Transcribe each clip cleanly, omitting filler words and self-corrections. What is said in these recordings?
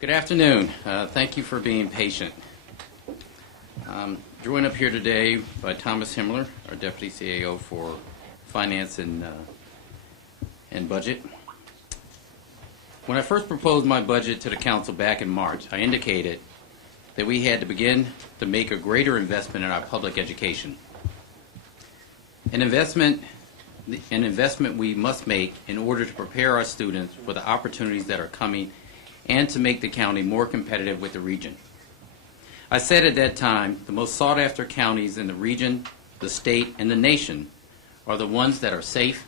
Good afternoon. Thank you for being patient. Joined up here today by Thomas Himmler, our Deputy CAO for Finance and Budget. When I first proposed my budget to the Council back in March, I indicated that we had to begin to make a greater investment in our public education. An investment we must make in order to prepare our students for the opportunities that are coming and to make the county more competitive with the region. I said at that time, the most sought-after counties in the region, the state, and the nation are the ones that are safe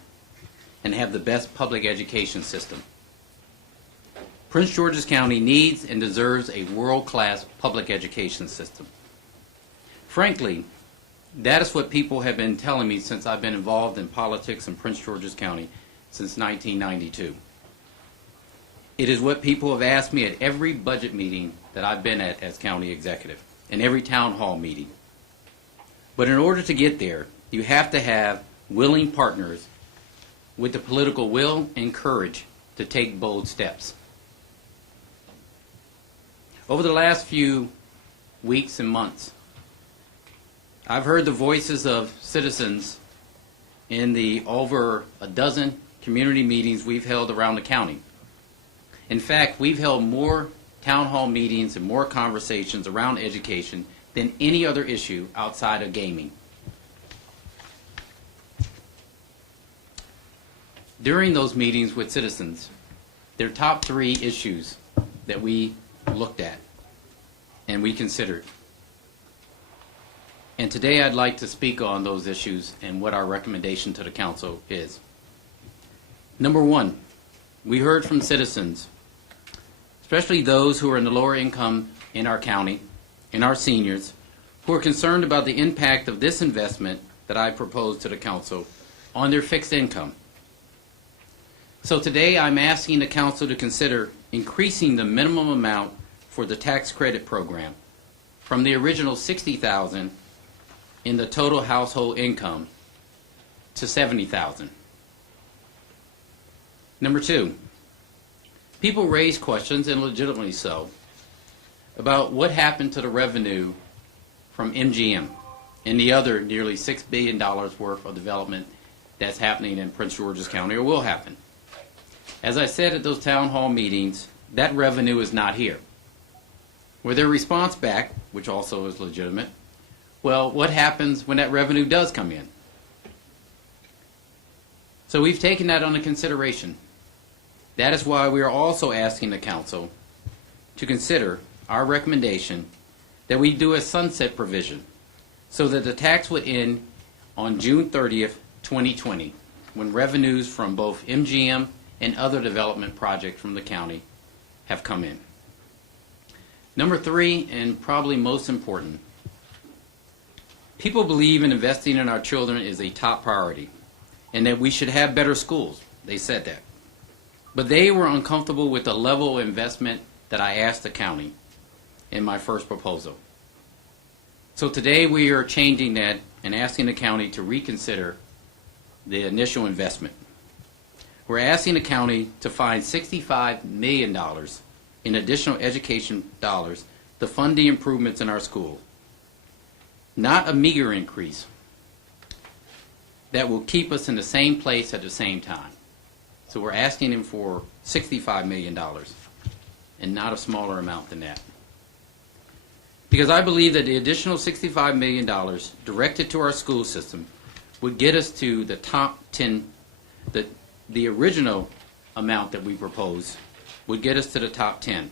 and have the best public education system. Prince George's County needs and deserves a world-class public education system. Frankly, that is what people have been telling me since I've been involved in politics in Prince George's County since 1992. It is what people have asked me at every budget meeting that I've been at as county executive, and every town hall meeting. But in order to get there, you have to have willing partners with the political will and courage to take bold steps. Over the last few weeks and months, I've heard the voices of citizens in the over a dozen community meetings we've held around the county. In fact, we've held more town hall meetings and more conversations around education than any other issue outside of gaming. During those meetings with citizens, there are top 3 issues that we looked at and we considered. And today I'd like to speak on those issues and what our recommendation to the council is. Number 1, we heard from citizens, especially those who are in the lower income in our county, and our seniors, who are concerned about the impact of this investment that I proposed to the council on their fixed income. So today I'm asking the council to consider increasing the minimum amount for the tax credit program from the original $60,000 in the total household income to $70,000. Number 2, people raise questions, and legitimately so, about what happened to the revenue from MGM and the other nearly $6 billion worth of development that's happening in Prince George's County or will happen. As I said at those town hall meetings, that revenue is not here. With their response back, which also is legitimate, well, what happens when that revenue does come in? So we've taken that under consideration. That is why we are also asking the council to consider our recommendation that we do a sunset provision so that the tax would end on June 30th, 2020, when revenues from both MGM and other development projects from the county have come in. Number 3, and probably most important, people believe in investing in our children is a top priority and that we should have better schools. They said that. But they were uncomfortable with the level of investment that I asked the county in my first proposal. So today we are changing that and asking the county to reconsider the initial investment. We're asking the county to find $65 million in additional education dollars to fund the improvements in our school. Not a meager increase that will keep us in the same place at the same time. So we're asking him for $65 million and not a smaller amount than that. Because I believe that the additional $65 million directed to our school system would get us to the top 10, the original amount that we proposed would get us to the top 10.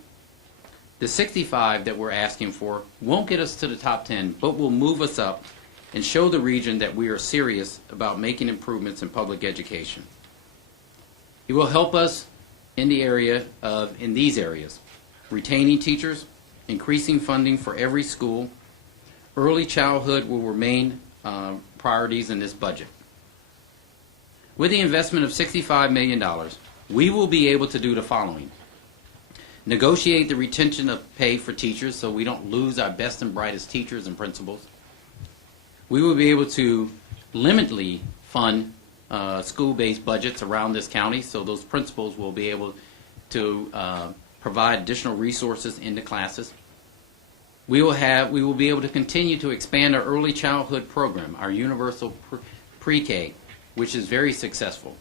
The 65 that we're asking for won't get us to the top 10, but will move us up and show the region that we are serious about making improvements in public education. It will help us in these areas, retaining teachers, increasing funding for every school. Early childhood will remain priorities in this budget. With the investment of $65 million, we will be able to do the following. Negotiate the retention of pay for teachers so we don't lose our best and brightest teachers and principals. We will be able to limitly fund school-based budgets around this county, so those principals will be able to provide additional resources into classes. We will be able to continue to expand our early childhood program, our universal pre-K, which is very successful.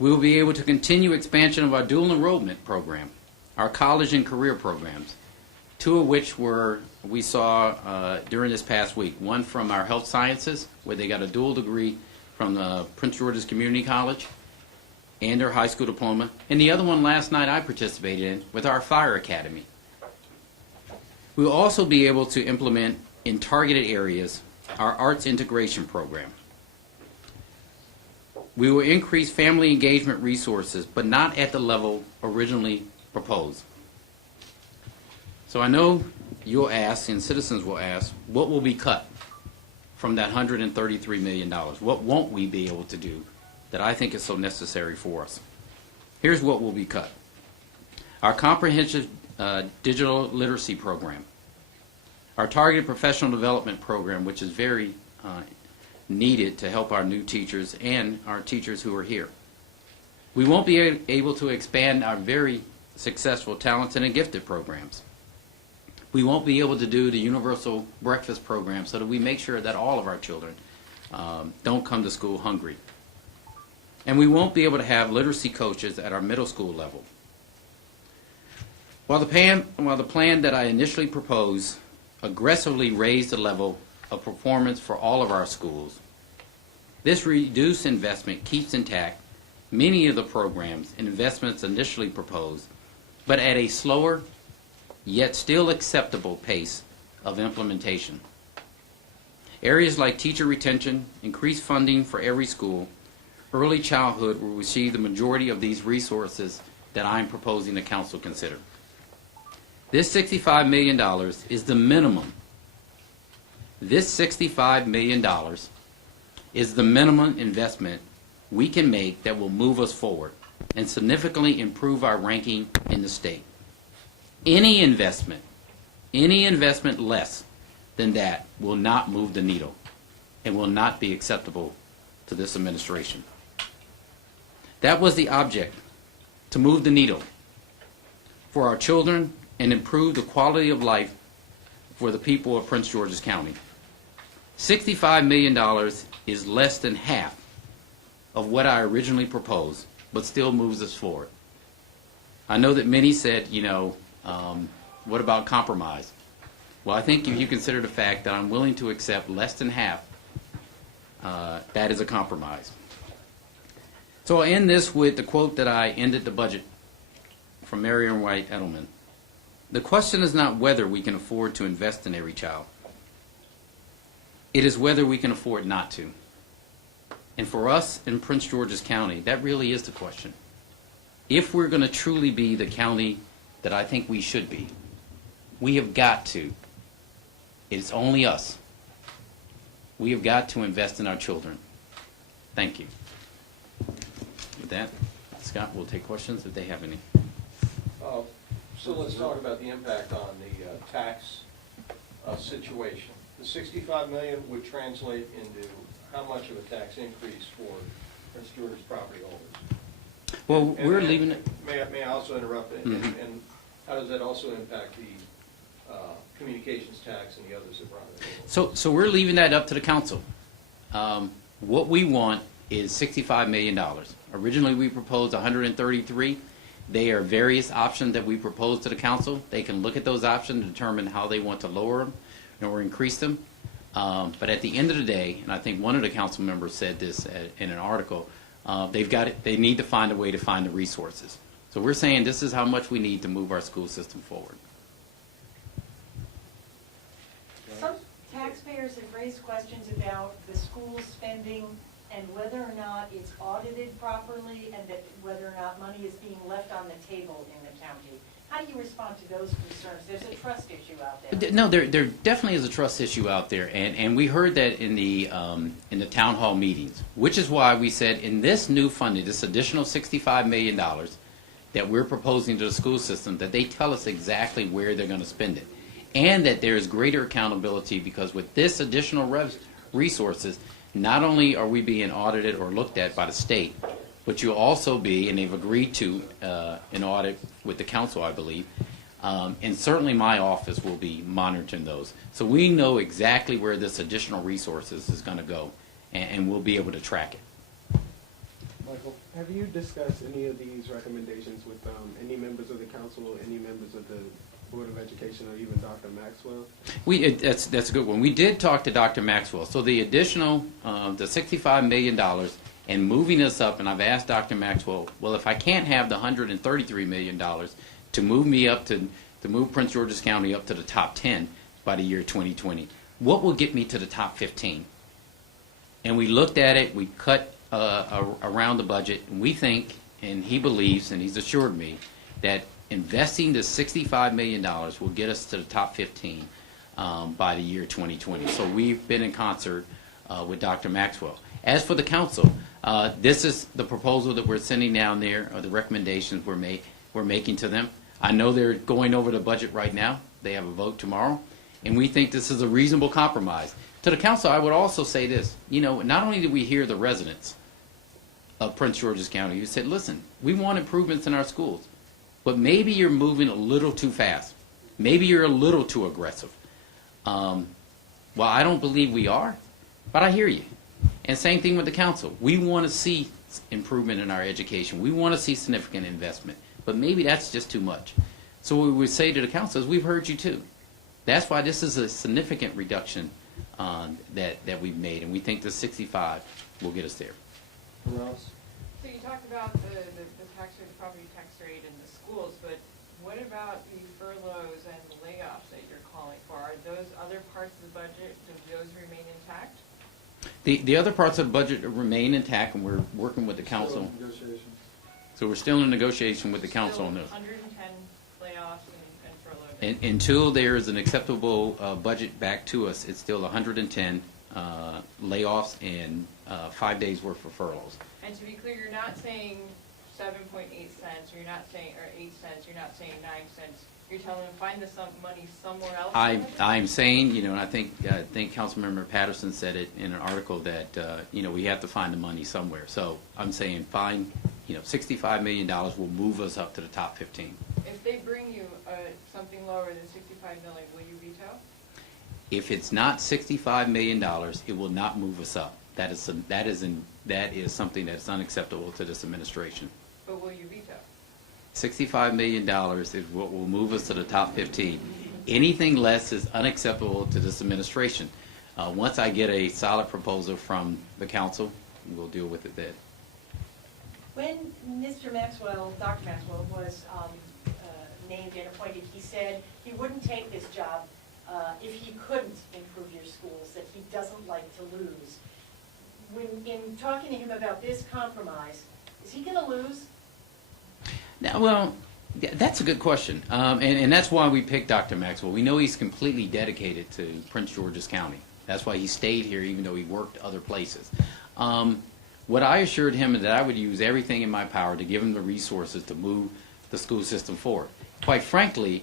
We will be able to continue expansion of our dual enrollment program, our college and career programs, two of which we saw during this past week. One from our health sciences, where they got a dual degree from the Prince George's Community College and their high school diploma. And the other one last night I participated in with our fire academy. We will also be able to implement in targeted areas our arts integration program. We will increase family engagement resources, but not at the level originally proposed. So I know you'll ask, and citizens will ask, what will be cut from that $133 million? What won't we be able to do that I think is so necessary for us? Here's what will be cut. Our comprehensive digital literacy program, our targeted professional development program, which is very needed to help our new teachers and our teachers who are here. We won't be able to expand our very successful talented and gifted programs. We won't be able to do the universal breakfast program so that we make sure that all of our children don't come to school hungry. And we won't be able to have literacy coaches at our middle school level. While the plan that I initially proposed aggressively raised the level of performance for all of our schools, this reduced investment keeps intact many of the programs and investments initially proposed, but at a slower yet still acceptable pace of implementation. Areas like teacher retention, increased funding for every school, early childhood will receive the majority of these resources that I'm proposing the council consider. This $65 million is the minimum. This $65 million is the minimum investment we can make that will move us forward and significantly improve our ranking in the state. Any investment less than that will not move the needle and will not be acceptable to this administration. That was the object, to move the needle for our children and improve the quality of life for the people of Prince George's County. $65 million is less than half of what I originally proposed, but still moves us forward. I know that many said, what about compromise? Well, I think if you consider the fact that I'm willing to accept less than half, that is a compromise. So I'll end this with the quote that I ended the budget from Marion White Edelman. The question is not whether we can afford to invest in every child. It is whether we can afford not to. And for us in Prince George's County, that really is the question. If we're going to truly be the county that I think we should be, we have got to. It's only us. We have got to invest in our children. Thank you. With that, Scott will take questions if they have any. So let's talk about the impact on the tax situation. The $65 million would translate into how much of a tax increase for Prince George's property holders? Well, we're leaving it. May I also interrupt? And how does that also impact the communications tax and the others that run it? So we're leaving that up to the council. What we want is $65 million. Originally, we proposed 133. There are various options that we propose to the council. They can look at those options and determine how they want to lower them or increase them. But at the end of the day, and I think one of the council members said this in an article, they need to find a way to find the resources. So we're saying this is how much we need to move our school system forward. Some taxpayers have raised questions about the school spending and whether or not it's audited properly and that whether or not money is being left on the table in the county. How do you respond to those concerns? There's a trust issue out there. No, there definitely is a trust issue out there, and we heard that in the town hall meetings, which is why we said in this new funding, this additional $65 million that we're proposing to the school system, that they tell us exactly where they're going to spend it, and that there is greater accountability because with this additional resources, not only are we being audited or looked at by the state, but you'll also be, and they've agreed to an audit with the council, I believe, and certainly my office will be monitoring those. So we know exactly where this additional resources is going to go, and we'll be able to track it. Michael, have you discussed any of these recommendations with any members of the council or any members of the Board of Education or even Dr. Maxwell? That's a good one. We did talk to Dr. Maxwell. So the additional, the $65 million and moving us up, and I've asked Dr. Maxwell, well, if I can't have the $133 million to move me up to move Prince George's County up to the top 10 by the year 2020, what will get me to the top 15? And we looked at it, we cut around the budget, and we think, and he believes, and he's assured me, that investing the $65 million will get us to the top 15 by the year 2020. So we've been in concert with Dr. Maxwell. As for the council, this is the proposal that we're sending down there, or the recommendations we're making to them. I know they're going over the budget right now. They have a vote tomorrow, and we think this is a reasonable compromise. To the council, I would also say this. You know, not only did we hear the residents of Prince George's County who said, listen, we want improvements in our schools, but maybe you're moving a little too fast. Maybe you're a little too aggressive. Well, I don't believe we are, but I hear you. And same thing with the council. We want to see improvement in our education. We want to see significant investment, but maybe that's just too much. So what we would say to the council is, we've heard you too. That's why this is a significant reduction that we've made, and we think the 65 will get us there. Ross? So you talked about the tax rate, the property tax rate in the schools, but what about the furloughs and the layoffs that you're calling for? Are those other parts of the budget, do those remain intact? The other parts of the budget remain intact, and we're working with the council. So we're still in negotiation with the council on those. 110 layoffs and furloughs. Until there is an acceptable budget back to us, it's still 110 layoffs and 5 days worth of furloughs. And to be clear, you're not saying 7.8 cents, or you're not saying, or 8 cents, you're not saying 9 cents. You're telling them find the money somewhere else? I'm saying, you know, and I think Councilmember Patterson said it in an article that, you know, we have to find the money somewhere. So I'm saying find, you know, $65 million will move us up to the top 15. If they bring you something lower than 65 million, will you veto? If it's not $65 million, it will not move us up. That is something that's unacceptable to this administration. But will you veto? $65 million is what will move us to the top 15. Anything less is unacceptable to this administration. Once I get a solid proposal from the council, we'll deal with it then. When Mr. Maxwell, Dr. Maxwell, was named and appointed, he said he wouldn't take this job if he couldn't improve your schools, that he doesn't like to lose. When in talking to him about this compromise, is he going to lose? Now, well, that's a good question, and that's why we picked Dr. Maxwell. We know he's completely dedicated to Prince George's County. That's why he stayed here, even though he worked other places. What I assured him is that I would use everything in my power to give him the resources to move the school system forward. Quite frankly,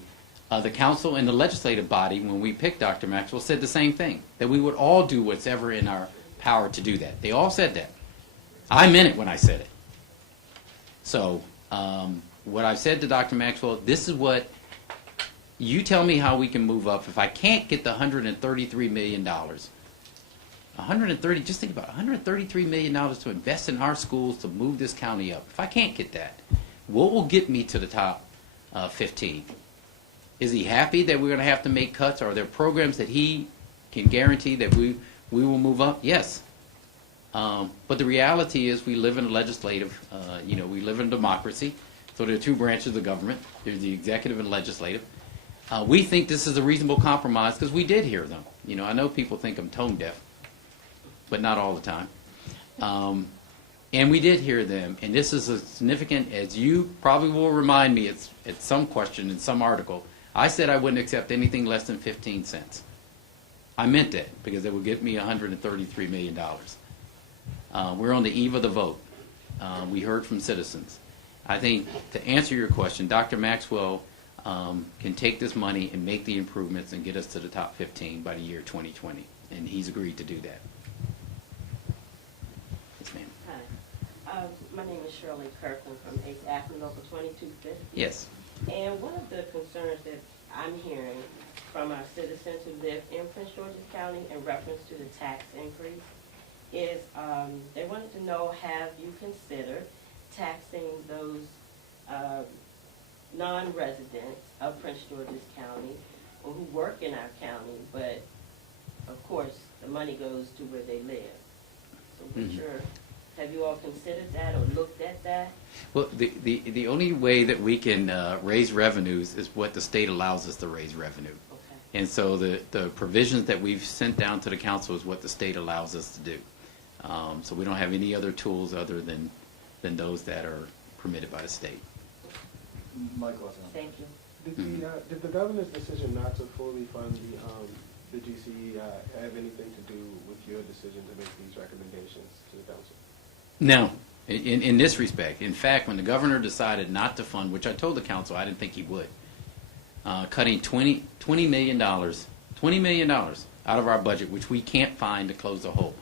the council and the legislative body, when we picked Dr. Maxwell, said the same thing, that we would all do what's ever in our power to do that. They all said that. I meant it when I said it. So what I've said to Dr. Maxwell, this is what, you tell me how we can move up. If I can't get the $133 million, just think about it, $133 million to invest in our schools to move this county up. If I can't get that, what will get me to the top 15? Is he happy that we're going to have to make cuts? Are there programs that he can guarantee that we will move up? Yes. But the reality is we live in a legislative, we live in a democracy. So there are two branches of government. There's the executive and legislative. We think this is a reasonable compromise because we did hear them. You know, I know people think I'm tone deaf, but not all the time. And we did hear them. And this is a significant, as you probably will remind me at some question in some article, I said I wouldn't accept anything less than 15 cents. I meant that because it would give me $133 million. We're on the eve of the vote. We heard from citizens. I think to answer your question, Dr. Maxwell can take this money and make the improvements and get us to the top 15 by the year 2020, and he's agreed to do that. Yes, ma'am. Hi. My name is Shirley Kirkland from 8th Avenue, Local 2250. Yes. And one of the concerns that I'm hearing from our citizens who live in Prince George's County in reference to the tax increase is they wanted to know, have you considered taxing those non-residents of Prince George's County or who work in our county, but of course the money goes to where they live. So what's your, have you all considered that or looked at that? Well, the only way that we can raise revenues is what the state allows us to raise revenue. Okay. And so the provisions that we've sent down to the council is what the state allows us to do. So we don't have any other tools other than those that are permitted by the state. Michael, Thank you. Did the governor's decision not to fully fund the GCE have anything to do with your decision to make these recommendations to the council? No, in this respect. In fact, when the governor decided not to fund, which I told the council I didn't think he would, cutting $20 million out of our budget, which we can't find to close the hole.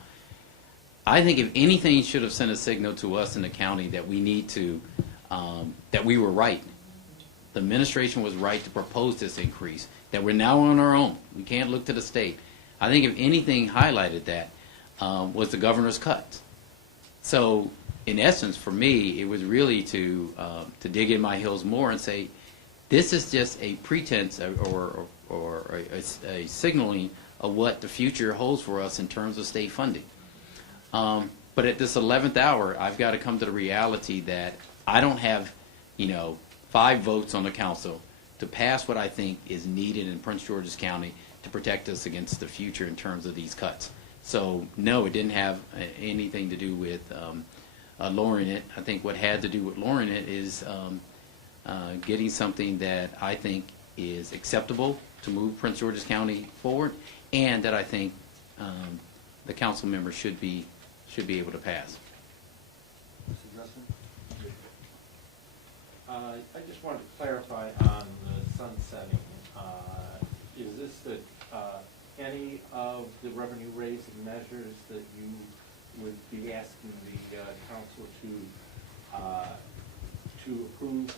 I think if anything should have sent a signal to us in the county that we need to, that we were right. The administration was right to propose this increase, that we're now on our own. We can't look to the state. I think if anything highlighted that was the governor's cuts. So in essence, for me, it was really to dig in my heels more and say, this is just a pretense or a signaling of what the future holds for us in terms of state funding. But at this 11th hour, I've got to come to the reality that I don't have, 5 votes on the council to pass what I think is needed in Prince George's County to protect us against the future in terms of these cuts. So no, it didn't have anything to do with lowering it. I think what had to do with lowering it is getting something that I think is acceptable to move Prince George's County forward, and that I think the council members should be able to pass. Mr. Justin? I just wanted to clarify on the sunsetting. Is this that any of the revenue raising measures that you would be asking the council to approve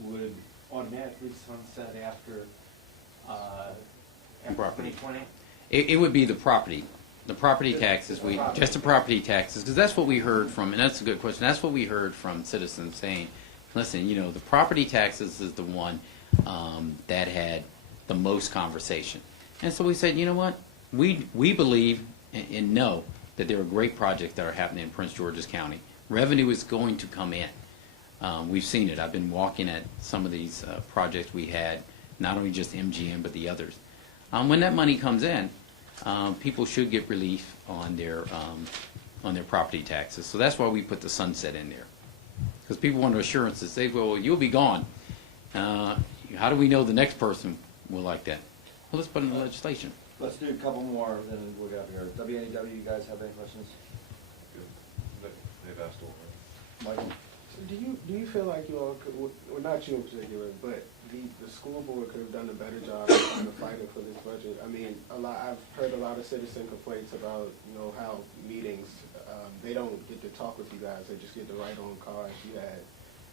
would automatically sunset after Property. 2020? It would be the property taxes, just the property taxes, because that's what we heard from, and that's a good question, that's what we heard from citizens saying, listen, the property taxes is the one that had the most conversation. And so we said, you know what, we believe and know that there are great projects that are happening in Prince George's County. Revenue is going to come in. We've seen it. I've been walking at some of these projects we had, not only just MGM, but the others. When that money comes in, people should get relief on their property taxes. So that's why we put the sunset in there. Because people want assurances. They say, well, you'll be gone. How do we know the next person will like that? Well, let's put it in the legislation. Let's do a couple more, then we'll get up here. WNEW, you guys have any questions? They've asked all. Michael? So do you feel like you all could, well, not you in particular, but the school board could have done a better job of kind of fighting for this budget? I mean, I've heard a lot of citizen complaints about, how meetings, they don't get to talk with you guys, they just get to write on cards. You had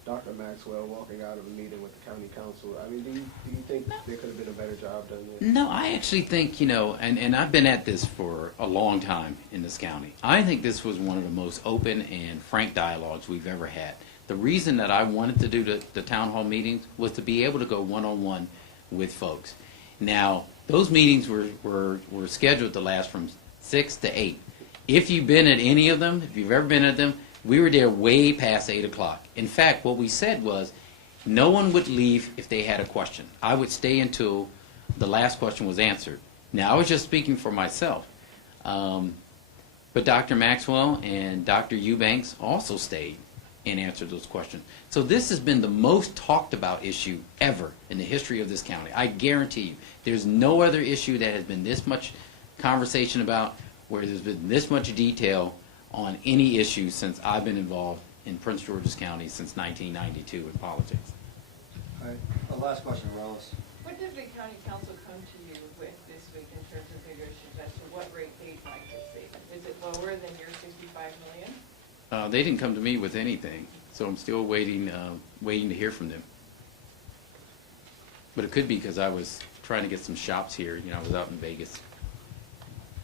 Dr. Maxwell walking out of a meeting with the county council. I mean, do you think there could have been a better job done there? No, I actually think, and I've been at this for a long time in this county. I think this was one of the most open and frank dialogues we've ever had. The reason that I wanted to do the town hall meetings was to be able to go one-on-one with folks. Now, those meetings were scheduled to last from 6 to 8. If you've been at any of them, if you've ever been at them, we were there way past 8 o'clock. In fact, what we said was no one would leave if they had a question. I would stay until the last question was answered. Now, I was just speaking for myself. But Dr. Maxwell and Dr. Eubanks also stayed and answered those questions. So this has been the most talked about issue ever in the history of this county. I guarantee you, there's no other issue that has been this much conversation about, where there's been this much detail on any issue since I've been involved in Prince George's County since 1992 in politics. All right, the last question, Rallis. What did the county council come to you with this week in terms of negotiations as to what rate they'd like to see? Is it lower than your $65 million? They didn't come to me with anything, so I'm still waiting to hear from them. But it could be because I was trying to get some shops here. I was out in Vegas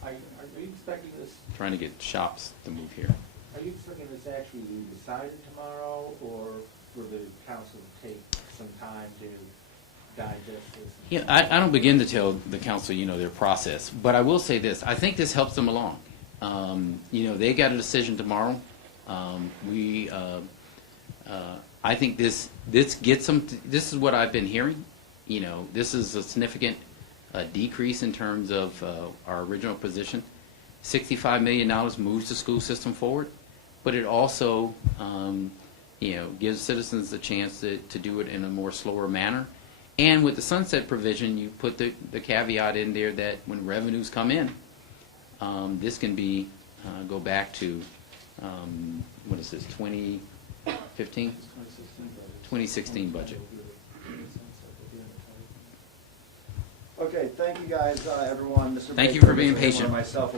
Are you expecting this, trying to get shops to move here. are you expecting this actually to be decided tomorrow, or for the council to take some time to digest this? Yeah, I don't begin to tell the council, their process, but I will say this: I think this helps them along. They got a decision tomorrow. I think this gets them. This is what I've been hearing. This is a significant decrease in terms of our original position. $65 million moves the school system forward, but it also, gives citizens a chance to do it in a more slower manner. And with the sunset provision, you put the caveat in there that when revenues come in, this can be go back to what is this, 2015? 2016 budget. Okay, thank you guys, everyone. Mr. Thank you Baker, for being Mr. Hamler, patient. and myself